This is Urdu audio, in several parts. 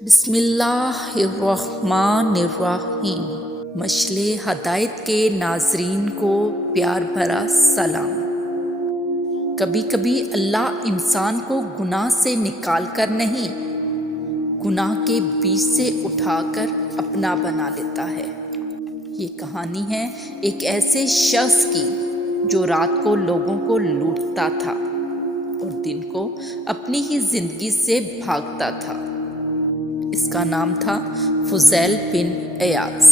بسم اللہ الرحمن الرحیم۔ مشعل ہدایت کے ناظرین کو پیار بھرا سلام۔ کبھی کبھی اللہ انسان کو گناہ سے نکال کر نہیں، گناہ کے بیچ سے اٹھا کر اپنا بنا لیتا ہے۔ یہ کہانی ہے ایک ایسے شخص کی جو رات کو لوگوں کو لوٹتا تھا اور دن کو اپنی ہی زندگی سے بھاگتا تھا۔ اس کا نام تھا فضیل بن عیاض۔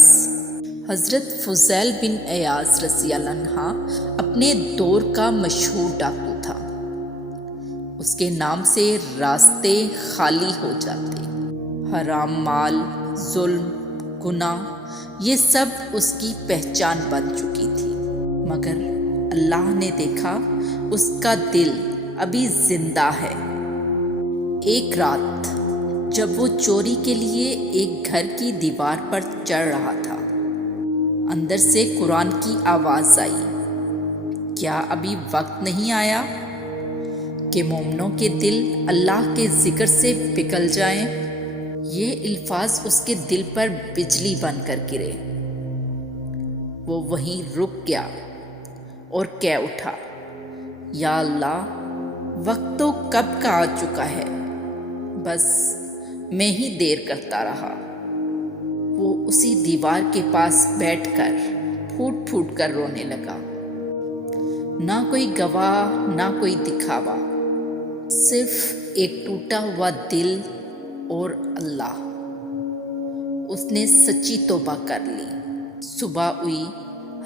حضرت فضیل بن عیاض رضی اللہ عنہ اپنے دور کا مشہور ڈاکو تھا۔ اس کے نام سے راستے خالی ہو جاتے۔ حرام مال، ظلم، گناہ، یہ سب اس کی پہچان بن چکی تھی، مگر اللہ نے دیکھا اس کا دل ابھی زندہ ہے۔ ایک رات جب وہ چوری کے لیے ایک گھر کی دیوار پر چڑھ رہا تھا، اندر سے قرآن کی آواز آئی، کیا ابھی وقت نہیں آیا کہ مومنوں کے دل اللہ کے ذکر سے پگھل جائیں؟ یہ الفاظ اس کے دل پر بجلی بن کر گرے۔ وہ وہیں رک گیا اور کہہ اٹھا، یا اللہ، وقت تو کب کا آ چکا ہے، بس میں ہی دیر کرتا رہا۔ وہ اسی دیوار کے پاس بیٹھ کر پھوٹ پھوٹ کر رونے لگا۔ نہ کوئی گواہ، نہ کوئی دکھاوا، صرف ایک ٹوٹا ہوا دل اور اللہ۔ اس نے سچی توبہ کر لی۔ صبح ہوئی،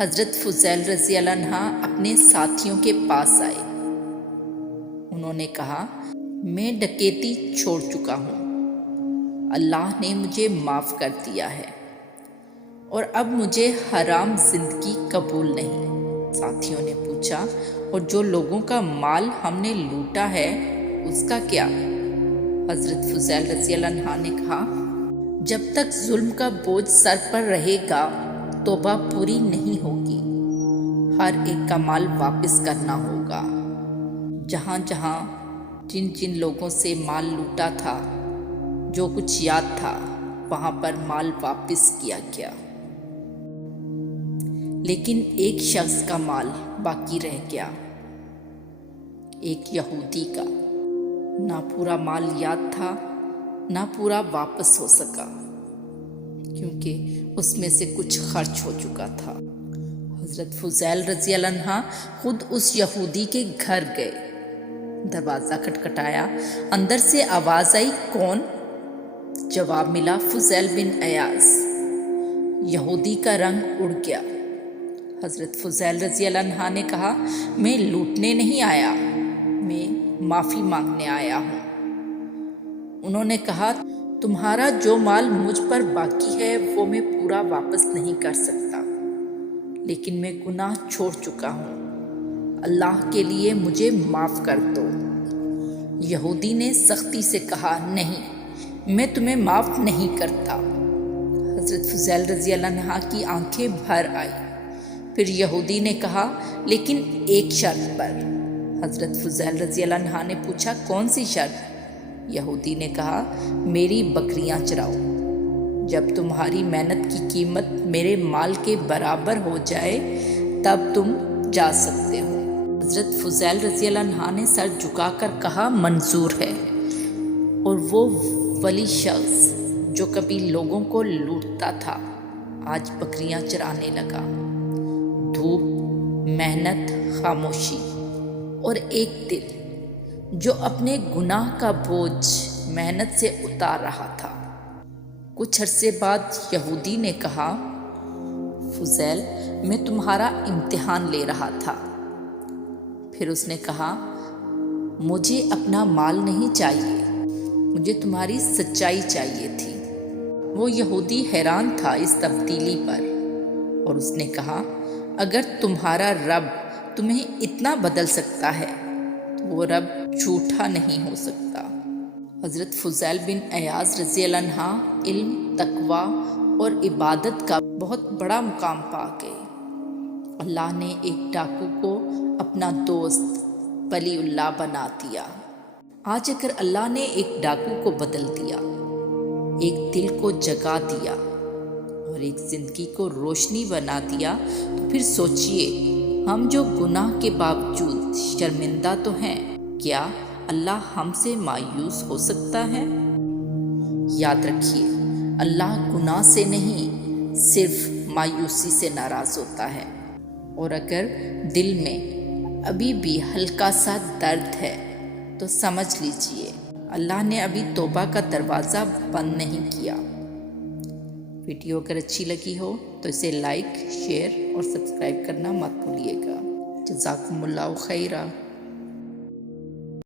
حضرت فضیل رضی اللہ عنہ اپنے ساتھیوں کے پاس آئے۔ انہوں نے کہا، میں ڈکیتی چھوڑ چکا ہوں، اللہ نے مجھے معاف کر دیا ہے اور اب مجھے حرام زندگی قبول نہیں۔ ساتھیوں نے پوچھا، اور جو لوگوں کا مال ہم نے لوٹا ہے اس کا کیا؟ حضرت فضیل رضی اللہ عنہ نے کہا، جب تک ظلم کا بوجھ سر پر رہے گا توبہ پوری نہیں ہوگی۔ ہر ایک کا مال واپس کرنا ہوگا۔ جہاں جہاں جن جن لوگوں سے مال لوٹا تھا، جو کچھ یاد تھا، وہاں پر مال واپس کیا گیا، لیکن ایک شخص کا مال باقی رہ گیا، ایک یہودی کا۔ نہ پورا مال یاد تھا، نہ پورا واپس ہو سکا، کیونکہ اس میں سے کچھ خرچ ہو چکا تھا۔ حضرت فضیل رضی اللہ عنہ خود اس یہودی کے گھر گئے۔ دروازہ کھٹکھٹایا، اندر سے آواز آئی، کون؟ جواب ملا، فضیل بن عیاض۔ یہودی کا رنگ اڑ گیا۔ حضرت فضیل رضی اللہ عنہ نے کہا، میں لوٹنے نہیں آیا، میں معافی مانگنے آیا ہوں۔ انہوں نے کہا، تمہارا جو مال مجھ پر باقی ہے وہ میں پورا واپس نہیں کر سکتا، لیکن میں گناہ چھوڑ چکا ہوں، اللہ کے لیے مجھے معاف کر دو۔ یہودی نے سختی سے کہا، نہیں، میں تمہیں معاف نہیں کرتا۔ حضرت فضیل رضی اللہ عنہ کی آنکھیں بھر آئی۔ پھر یہودی نے کہا، لیکن ایک شرط پر۔ حضرت فضیل رضی اللہ عنہ نے پوچھا، کون سی شرط؟ یہودی نے کہا، میری بکریاں چراؤ، جب تمہاری محنت کی قیمت میرے مال کے برابر ہو جائے تب تم جا سکتے ہو۔ حضرت فضیل رضی اللہ عنہ نے سر جھکا کر کہا، منظور ہے۔ اور وہ ولی شخص جو کبھی لوگوں کو لوٹتا تھا، آج بکریاں چرانے لگا۔ دھوپ، محنت، خاموشی اور ایک دل جو اپنے گناہ کا بوجھ محنت سے اتار رہا تھا۔ کچھ عرصے بعد یہودی نے کہا، فضیل، میں تمہارا امتحان لے رہا تھا۔ پھر اس نے کہا، مجھے اپنا مال نہیں چاہیے، مجھے تمہاری سچائی چاہیے تھی۔ وہ یہودی حیران تھا اس تبدیلی پر، اور اس نے کہا، اگر تمہارا رب تمہیں اتنا بدل سکتا ہے تو وہ رب جھوٹا نہیں ہو سکتا۔ حضرت فضیل بن عیاض رضی اللہ عنہ علم، تقوی اور عبادت کا بہت بڑا مقام پا گئے۔ اللہ نے ایک ڈاکو کو اپنا دوست ولی اللہ بنا دیا۔ آج اگر اللہ نے ایک ڈاکو کو بدل دیا، ایک دل کو جگا دیا اور ایک زندگی کو روشنی بنا دیا، تو پھر سوچئے ہم جو گناہ کے باوجود شرمندہ تو ہیں، کیا اللہ ہم سے مایوس ہو سکتا ہے؟ یاد رکھیے، اللہ گناہ سے نہیں، صرف مایوسی سے ناراض ہوتا ہے۔ اور اگر دل میں ابھی بھی ہلکا سا درد ہے تو سمجھ لیجئے اللہ نے ابھی توبہ کا دروازہ بند نہیں کیا۔ ویڈیو اگر اچھی لگی ہو تو اسے لائک، شیئر اور سبسکرائب کرنا مت بھولیے گا۔ جزاکم اللہ خیرہ۔